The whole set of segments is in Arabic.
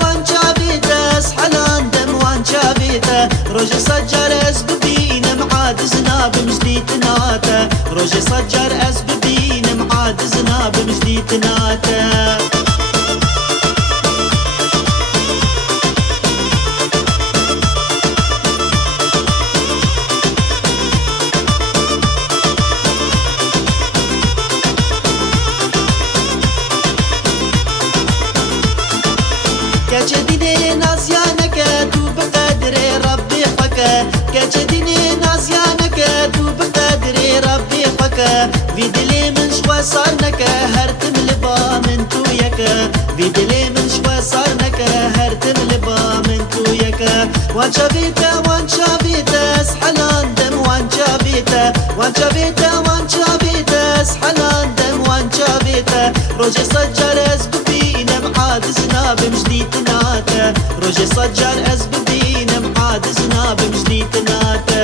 وانشابيته اسحلان دم وانشابيته روجي صجر اس ببين معاد زناب مجدي تناته روجي صجر اس ببين معاد زناب مجدي تناته كجديني نازيانك تو بقدر ربي فكا كجديني نازيانك تو بقدر ربي فكا في دلي من شوى صارنك هرتم لبا من تويك في دلي من شوى صارنك هرتم لبا من تويك وانشابيته اسحلان دم وانشابيته اسحلان دم وانشابيته روجي صجر اس ببين معاد زناب مجدي تناته روجي صجر اس ببين معاد زناب مجدي تناته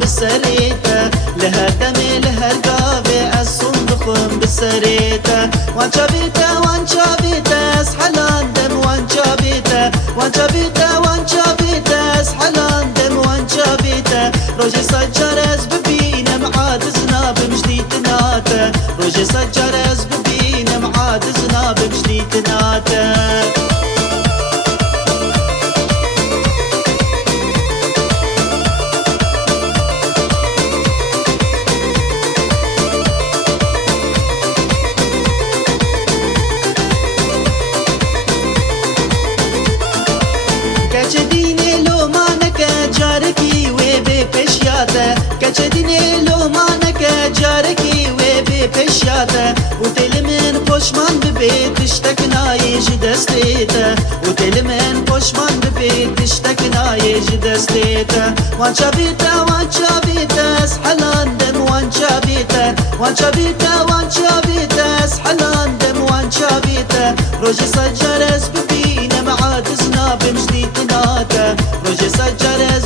بالسريته لها دمي لها القافي الصندوق بالسريته وانشابيته اسحلان دم وانشابيته اسحلان دم وانشابيته روجي صجر اس ببين معاد زناب مجدي تناته روجي صجر اس ببين معاد زناب مجدي تناته كجديني لو مانك جاركي وبي بشياته كجديني لو مانك جاركي وبي بشياته وتلمن بوشمان ببيت اشتكنا يجي دستيته وتلمن بوشمان ببيت اشتكنا يجي دستيته وانشابيته اسحلان دم وانشابيته اسحلان دم وانشابيته روجي صجر اس ببين معاد زناب مجدي تناته روجي صجر اس